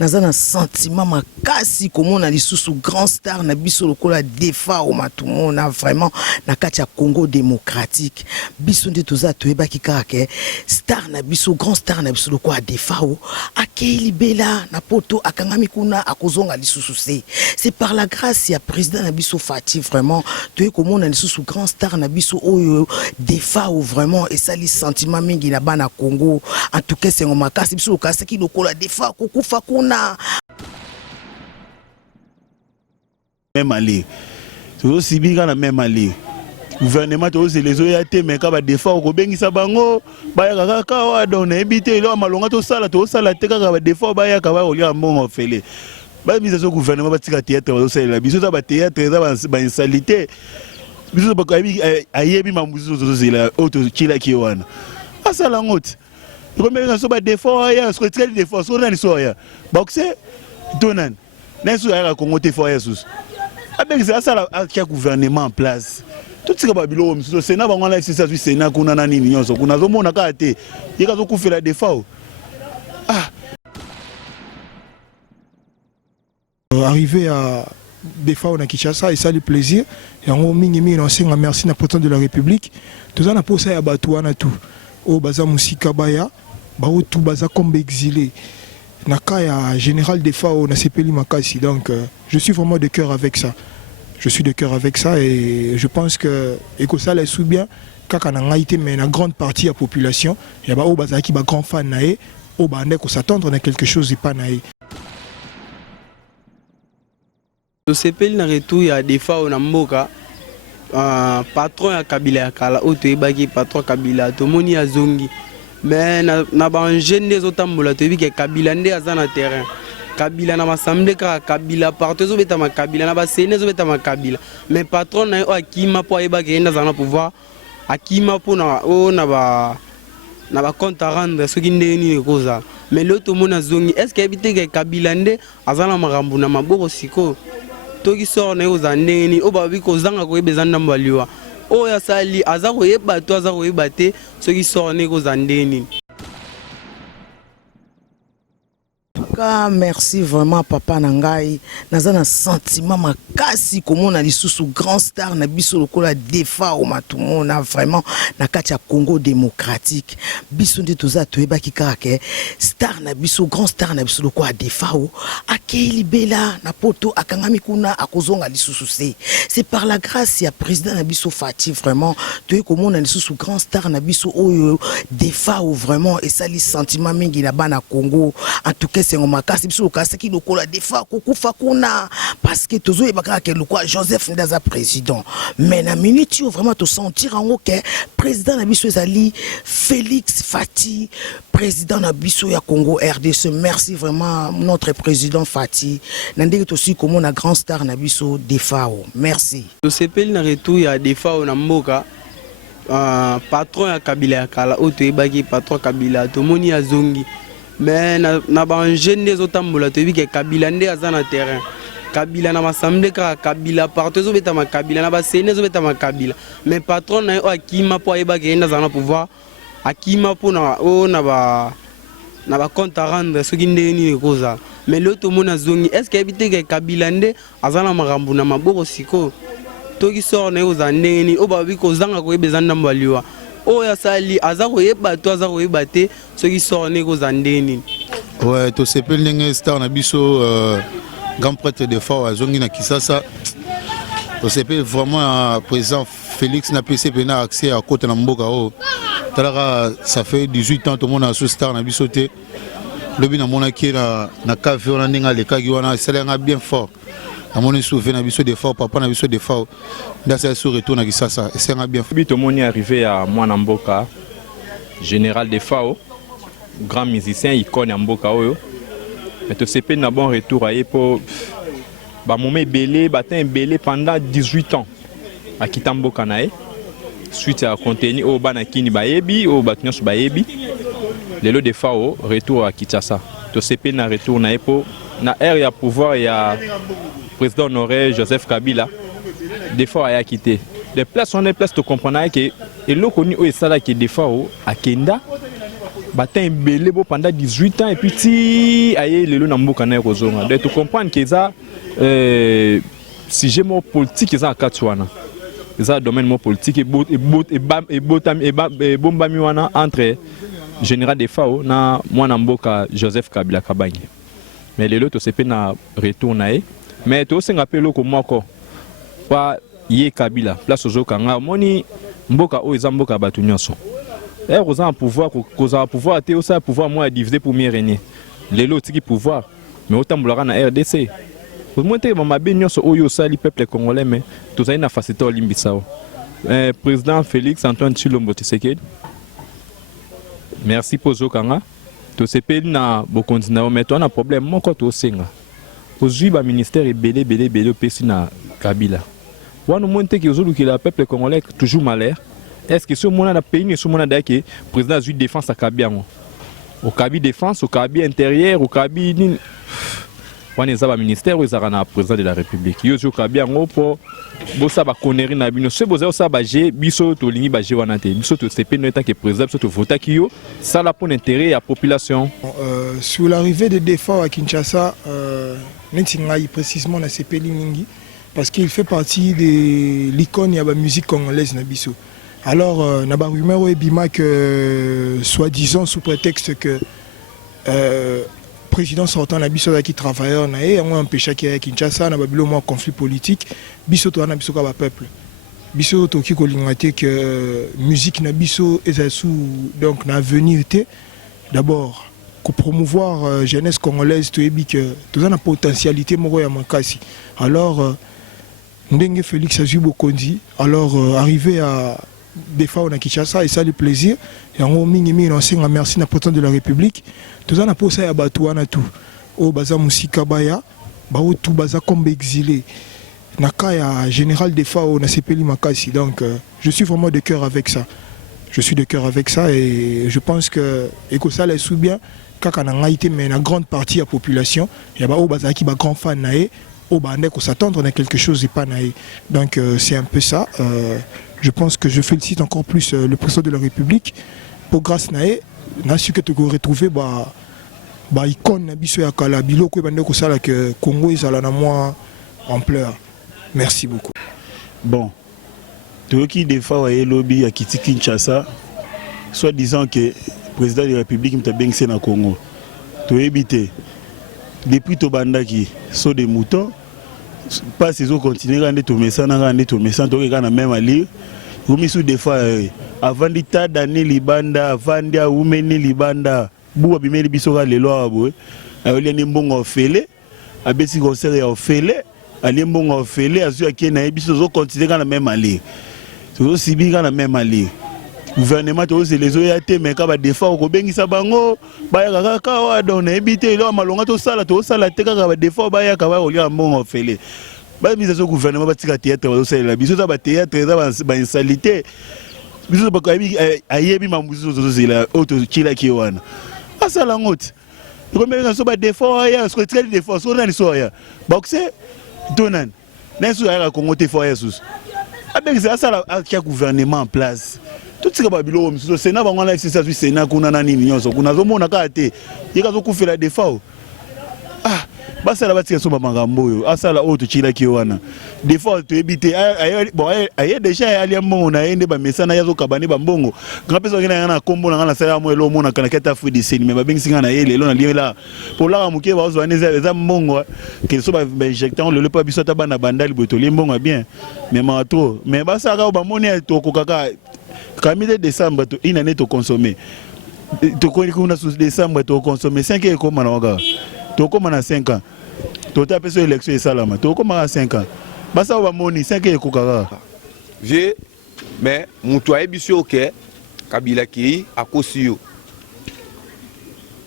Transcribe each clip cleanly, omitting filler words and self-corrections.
naza na sentiment makasi komona lisusu grand star na biso lokola defa o matumona vraiment na kati ya Congo démocratique biso nde toza toyebaki kaka star na biso grand star na biso lokola defa o akei libela na poto akangami kuna akozonga lisusu c'est par la grâce ya président na biso Fati vraiment toye komona lisusu grand star na biso oyo defa o vraiment esali sentiment mingi na bana Congo en tout cas c'est un makasi biso lokasa ki lokola defa kokufa kuna même aller aussi bien na même aller gouvernement aussi les OAT mais ka ba defa ko bengisa bango ba ya kaka wa don ebité lo malonga to sala te kaka ba defa ba ya ka ba olia mbongo fele ba mise so gouvernement ba tika théâtre ba so la biso ba théâtre ba insalité biso ba ayebi mambuzo zo zela auto kila ki wana asala ngote premier so ba defa ya so tika defa so na so ya boxe donan na so ya Congo te fo Jesus avec ça a gouvernement en place tout ce que babilo le Sénat va ngala c'est ça du Sénat kuna na nini nyonso kuna zo mona ka te yeka zo kufela defa arrivé à Defa na Kinshasa et ça le plaisir et on mingi on senga merci na président de la République tout ça na posa ya batu wana tout o baza musika baya ba tout baza comme exilé na kaya général Defa na sepeli makasi donc je suis vraiment de cœur avec ça. Je suis de cœur avec ça et je pense que ça les sous bien kaka na ngaité mais na grande partie de la population ya ba o bazaki ba grand fan naé o ba ndeko s'attendre na quelque chose et pas naé. To sepeli na retour ya Defa na mboka patron ya Kabila ya kala o to ebaki patron Kabila to moni ya zongi mais na ba jeune des otambola to ebiki Kabila nde azana terrain Kabila na assemblée ka Kabila partout zo beta ma Kabila na ba séné zo beta ma Kabila mais patron na o akima po eba ke enda zana pouvoir akima po na o na ba compte à rendre ce qui ndeni koza mais l'autre mona zongi est-ce que habite ke Kabila nde azana marambu na maboko siko to ki sort na oza ndeni o ba bi ko zanga ko ebezanda mbaliwa o ya sali aza ko yeba to aza ko yeba te ce qui sort ne koza ndeni. Merci vraiment papa Nangai naza na sentiment makasi komona lisusu grand star na biso lokola defa o matumona vraiment na kati ya Congo démocratique biso nde toza toyebaki kaka star na biso grand star na biso lokola defa o akei libela na poto akangami kuna akozonga lisusu c'est par la grâce ya président na biso Fati vraiment toye komona lisusu grand star na biso oyo defa o vraiment esali sentiment mingi na bana Congo en tout cas c'est makasi biso lokasa ki lokola defa kokufa kuna parce que tozo ebaka ke lokwa Joseph Ndaza président mais na minute vraiment to sentir en que président na biso ezali Félix Fati président na biso ya Congo RDC merci vraiment notre président Fati na ndenge to si comme na grand star na biso defa merci to sepeli na retour ya defa na mboka patron ya Kabila ya kala o to ebaki patron Kabila to moni ya zongi mais na ba jeune des otambola to ebiki Kabila nde azana terrain Kabila na assemblée ka Kabila partout zo beta ma Kabila na ba séné zo beta ma Kabila mais patron na o akima po eba ke enda zana pouvoir akima po na o na ba compte à rendre ce qui ndeni koza mais l'autre mona zongi est-ce que habite ke Kabila nde azana marambu na maboko siko to ki sort na oza ndeni o ba bi ko zanga ko ebezanda mbaliwa o ya sali aza ko yeba to aza ko yeba te ce qui sort ne koza ndeni. Ouais to sepeli ndenge star na biso grand prêtre de Fao à Zongi na Kisasa. To sepeli vraiment président Félix n'a pas pena accès à côté na mboka o. Talaka ça fait 18 ans tout le monde a sous star na biso te. Lobi na mona ki na café on a ndinga le kagi wana selenga bien fort. Na mona souvenir na biso de Fao papa na biso de Fao. Ndasa sur retour na Kisasa c'est bien. Tout le monde est arrivé à Mwana Mboka général de Fao. Grand musicien, icône en Mboka Oyo. Mais tu sais pas un bon retour à pour moment belé, belé pendant 18 ans à Kitamboka nae. Suite à contenu au Banakini Baebi, au Batnyos Baebi. Le lot de Fao, retour à Kinshasa. Tu sais pas un retour nae pour na air ya pouvoir ya président honoré Joseph Kabila. Des fois à quitté. Les places sont des places tu comprends que et l'on connu au sala qui des fois à Kenda. batin belé pendant 18 ans et puis ti aye lelo na mboka na kozonga. Donc tu comprends que ça si j'ai mon politique ça katwana. Ça domaine mon politique et bombami wana entre général de FAO na mwana mboka Joseph Kabila Kabange. Mais lelo to sepe na retourner mais to senga pelo ko moko pa ye Kabila place ozokanga moni mboka o eza mboka batu nyonso. Vous avez un pouvoir, vous avez un pouvoir, vous avez un pouvoir moi diviser pour mieux régner. Les autres qui pouvoir, mais autant vous l'aurez en RDC. Vous montrez que ma bien sur Oyo Sali peuple congolais, mais tout ça est une facilité au Limbissao. Président Félix Antoine Tshilombo Tshisekedi. Merci pour Zokanga. Tout ce pays na bokondina mais toi un problème mon côté au Senga. Aujourd'hui le ministère est belé au pays na Kabila. Vous nous montrez que aujourd'hui le peuple congolais toujours malheur. Est-ce que ce monde a pays, ce monde a que le président a eu défense à Kabia? Au Kabi défense, au Kabi intérieur, au Kabi. On est au ministère ou le président de la République. Il y a au Kabi en haut pour ça va connaître na bino. Ce besoin ça va gérer, biso to lingi ba gérer wanate. Biso to CP no tant que président, biso to voter qui yo. Ça là pour l'intérêt à la population. Sur l'arrivée de Defao à Kinshasa, n'intingai précisément na CP Lingi parce qu'il fait partie de l'icône de la musique congolaise na biso. Alors, na ba rumeur ebima que soi-disant sous prétexte que président sortant na biso qui travailleur na e on empêcha qui à Kinshasa na babilo mo conflit politique biso to na biso ka ba peuple biso to ki ko lingate que musique na biso ezasu donc na avenir té d'abord ko promouvoir jeunesse congolaise to ebi que to na potentialité moko ya makasi. Alors ndenge Félix Azui Bokondi alors arrivé à Defao na Kinshasa et ça le plaisir et on mingi on merci na président de la République tout ça na posa ya batu wana tout au baza musika baya ba tout baza comme exilé na kaya général Defao na sepeli makasi donc je suis vraiment de cœur avec ça et je pense que eko ça les sous bien kaka na ngaité mais na grande partie de la population ya ba o baza ki ba grand fan na e o ba ndeko s'attendre à quelque chose et pas na e donc c'est un peu ça. Je pense que je félicite encore plus le président de la République pour grâce nae na su que tu retrouver ba icône na biso ya kala biloko bande ko sala que Congo ezala na moi ampleur. Merci beaucoup. Bon. Tout qui défend le lobby à Kiti Kinshasa soit disant que le président de la République m'a bien na Congo. Tu éviter depuis to banda qui sont des moutons pas ces autres continuer à tout mais ça na to na même ali umi sous des fois avant d'état d'année libanda avant dia umeni libanda bu abimeli bisoka lelo abo ali ni mbongo fele abesi concert ya fele ali mbongo fele azu akena biso zo continuer na même ali to sibika na même ali gouvernement to les oyate mais ka ba défend ko bengisa bango baya kaka wa don ebité lo malonga to sala te kaka ba défend baya ka ba olia mbongo fele ba mise so gouvernement ba tika théâtre ba sala biso za ba théâtre za ba insalité biso ba ka ayebi mamuzo zo zela auto chila ki wana asala ngote ko mbeka so ba défend ya so tika défend so na ni so ya boxe donan na so ya ko ngote fo ya sus abengisa asala a gouvernement en place. Tout ce que Babylone, le Sénat va aller c'est ça, le Sénat qu'on a nani nyonso, qu'on a zomo na kate, il a zo fait la défense. Ah, bah ça la bâtie sur mamangambo, ah ça la haute chila qui wana. Défense tu éviter, bon, ailleurs déjà ali mbongo na ende ba mesana yazo kabane ba mbongo. Grand personne qui na kombo na sala mo elo mo na kanaketa fu di seni, mais ba bengi singa na yele lo na liela. Pour la muke ba zo aneza za mbongo, que so ba injectant le pas biso ta bana bandali botoli mbongo bien. Mais ma trop, mais ba ça ka ba moni to kokaka Camille décembre, une année to consommer. Tu connais qu'on a sous décembre to consommer 5 ans comme on tu comme on 5 ans. Tu as fait l'élection et salama. Tu comme on 5 ans. Basa va moni 5 ans kokara. J'ai mais mutuaye biso ke Kabila ki a kosio.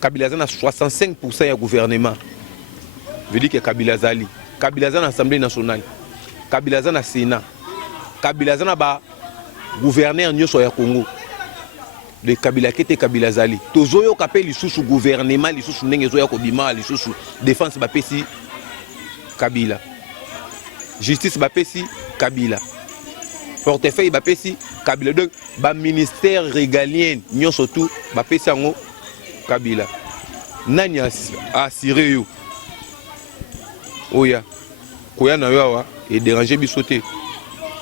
Kabila zana 65% ya gouvernement. Veut dire que Kabila zali. Kabila zana Assemblée nationale. Kabila zana Sénat. Kabila zana ba gouverneur nyoso ya Congo de Kabila kete Kabila zali tozoyo kapé lisusu gouvernement lisusu ndenge zoya ko bima lisusu défense ba pesi Kabila justice ba pesi Kabila portefeuille ba pesi Kabila donc ba ministère régalien nyoso tout ba pesi ngo Kabila nani assuré yo oya koya na yo awa et déranger biso te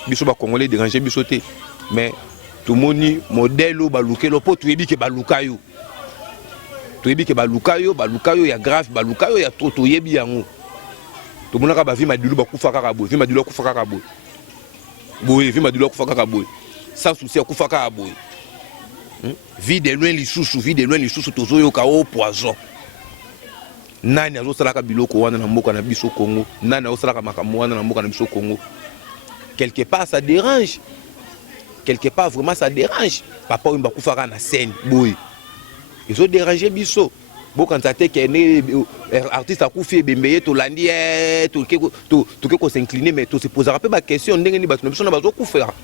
biso ba congolais déranger biso te mais tout moni modèle o balukelo po tuyebi ke baluka yo baluka yo ya grave baluka yo ya trop toyebi yango to monaka ba vi madilu bakufa kaka boy vi madilu akufa kaka boy boy vi madilu akufa kaka boy sans souci akufa kaka boy vie de loin lisusu tozoyoka o poison nani azosalaka biloko wana na mboka na biso Congo nani azosalaka makambo wana na mboka na biso Congo quelque part ça dérange quelque part vraiment ça dérange papa oyo bakufaka na scène boy ils ont dérangé biso quand ça te kene artiste akufi ebembeye tolandi toke ko s'incliner mais to se posera pe ba question ndenge ni bato na biso na bazokufela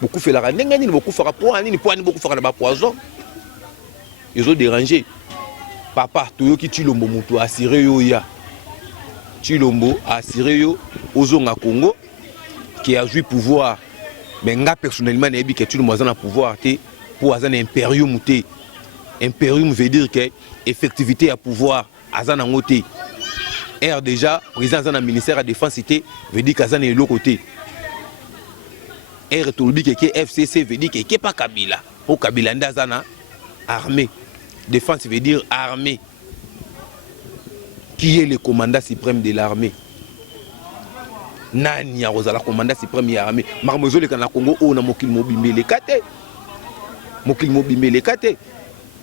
bokufelaka ndenge nini bokufaka po ani bokufaka na ba poison ils ont dérangé papa toyoki Chilombo mutu assuré yo ya Chilombo assuré yo ozonga Congo qui a joué pouvoir mais nga personnellement nayebi ke Chilombo azana pouvoir te pour azana impérium te impérium veut dire que effectivité à pouvoir azana ngote er déjà président azana ministère de la défense était veut dire qu'azana elo côté er tolobi ke FCC veut dire que pas Kabila pour Kabila ndazana armée défense veut dire armée qui est le commandant suprême de l'armée nani ya rozala commandant suprême de l'armée marmozole kana Congo o na mokili mobimbe le kate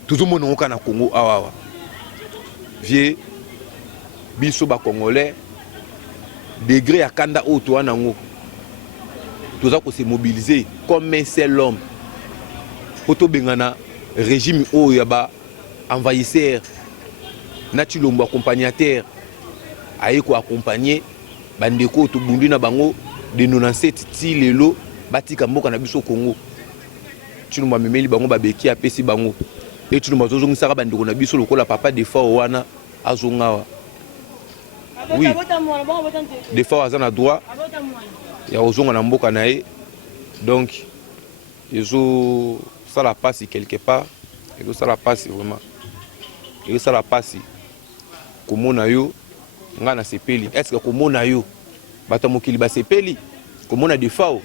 toujours mon nom na Congo awa vieux biso ba congolais degré à kanda o to anango toza ko se mobiliser comme un seul homme poto bengana régime o ya ba envahisseur na Chilombo accompagnateur aye ko accompagner bandeko to bundu na bango de 97 ti lelo batika mboka na biso Congo Chilombo memeli bango babeki apesi bango et Chilombo zozongisa bandeko na biso lokola papa de fa wana azongawa oui de fa azana droit ya ozonga na mboka na ye donc ezo ça la passe quelque part et ça la passe vraiment et ça la passe komona yo nga na sepeli est-ce que komona yo bato mokili ba sepeli komona de fao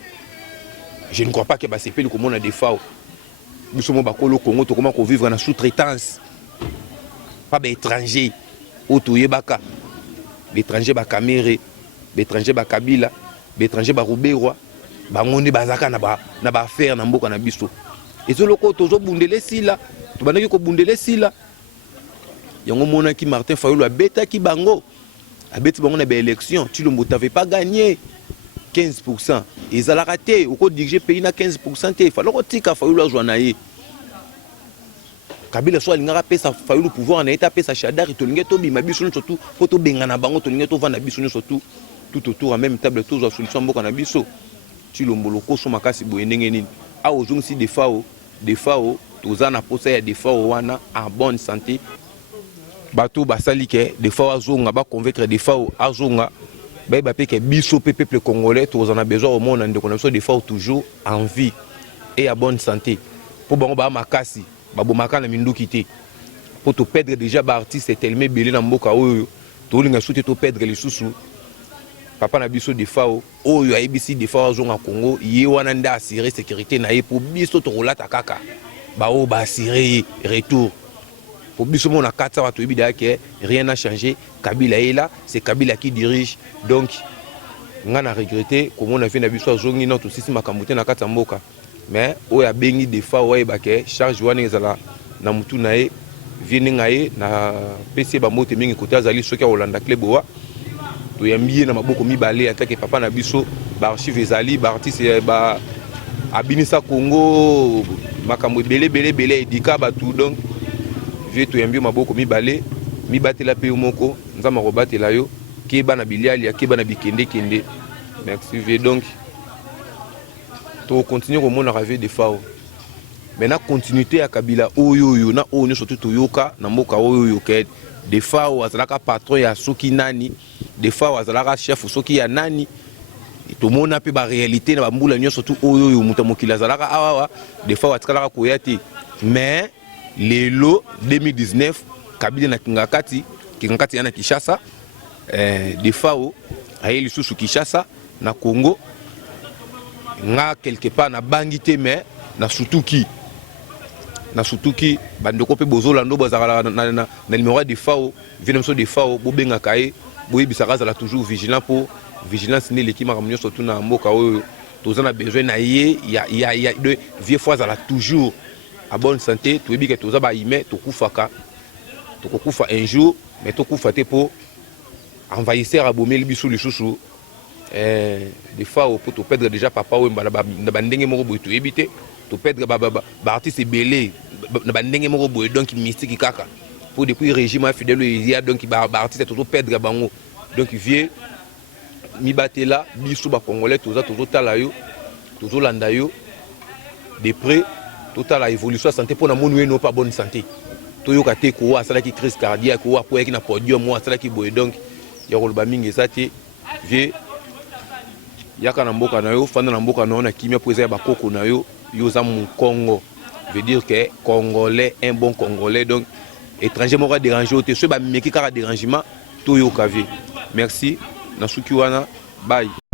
je ne crois pas que ba sepeli komona de fao biso mo bakolo Congo to comment ko vivre na sous-traitance pas ba étranger otoye baka l'étranger ba Kamere l'étranger ba Kabila l'étranger ba Ruberwa bangonde bazaka na ba affaire na mboka na biso ezoloko tozo bundele sila to bandaki ko bundele sila yango mona ki Martin Fayulu abeta ki bango abeti bango na ba élection Chilombo t'avait pas gagné 15% ils allaient rater au diriger pays na 15% il fallait ko tika Fayulu azwa na ye Kabila so alingaka pesa Fayulu pouvoir na eta pesa Shadari to linge to bima biso surtout poto bengana bango to linge to vanda biso surtout tout autour en même table tous solution mboka na biso Chilombo lokoso makasi boye ndenge nini a ozongisi de fao tozana posa ya de fao wana en bonne santé bato basali ke de fao azonga ba convaincre de fao azonga ba peke biso peuple congolais tozana besoin au monde ndeko na biso de fao toujours en vie et à bonne santé pour bango ba makasi babomaka na minduki te pour to perdre déjà ba artiste tellement belé na mboka oyo to linga souté to perdre les sous papa na biso de fao oyo ayebisi de fao azonga Congo ye wana nda assurer sécurité na ye pour biso to rolata kaka ba o ba assurer retour pour biso mona kata wa to ebida ke rien n'a changé Kabila est là c'est Kabila qui dirige donc ngana regretter comme on a fait na biso azongi na to sisi makamute na kata mboka mais oyo abengi de fao wa ebake charge wana ezala na mutu na ye vini ngaye na pesi ba moto mingi côté azali soki a Holanda club wa to yambiye na maboko mibale atake papa na biso ba archive ezali ba artiste ba abinisa Congo makambo belé edika ba tout donc vieux to yambiye maboko mibale mibatela pe moko nzama robatela yo ki bana biliali ki bana bikende kende merci vieux donc to continuer au monde rêver de fao maintenant continuité à Kabila oyo na oyo surtout toyoka na mboka oyo ke de fao azalaka patron ya soki nani de fois azalaka chef soki ya nani to mona pe ba réalité na mbula nyo surtout oyo muta mokila azalaka awa de fois atikalaka koya te mais lelo 2019 kabila na kingakati yana Kinshasa defao aye lisusu Kinshasa na Congo nga quelque part na bangité mais na sutuki bandeko pe bozola ndo bazala na numéro de FAO vinemso de FAO bobenga kae boyebisaka zala toujours vigilant pour vigilance ni l'équipe makamnyo surtout na mboka oyo tozana besoin na ye ya de vieux fois zala toujours à bonne santé toyebi ke toza ba ime tokufa un jour mais tokufa te pour envahisseur abomeli biso lisusu des fois pour to perdre déjà papa ou na bandenge moko boy toyebi te to perdre ba artiste belé na bandenge moko boy donc mystique kaka pour depuis régime fidèle il y a donc ba artiste to perdre bango donc vieux mi batela biso ba congolais toza tala yo landa yo de près total la évolution santé pour na monu no pas bonne santé toyoka te ko asala ki crise cardiaque ko apoya ki na podium mo asala ki boy donc ya ko ba mingi sati vieux yaka na mboka na yo fanda na mboka na kimia poza ya bakoko na yo za mu Congo veut dire que congolais un bon congolais donc étranger moko déranger te so ba meki kaka dérangement to yo kavi merci na suki wana bye.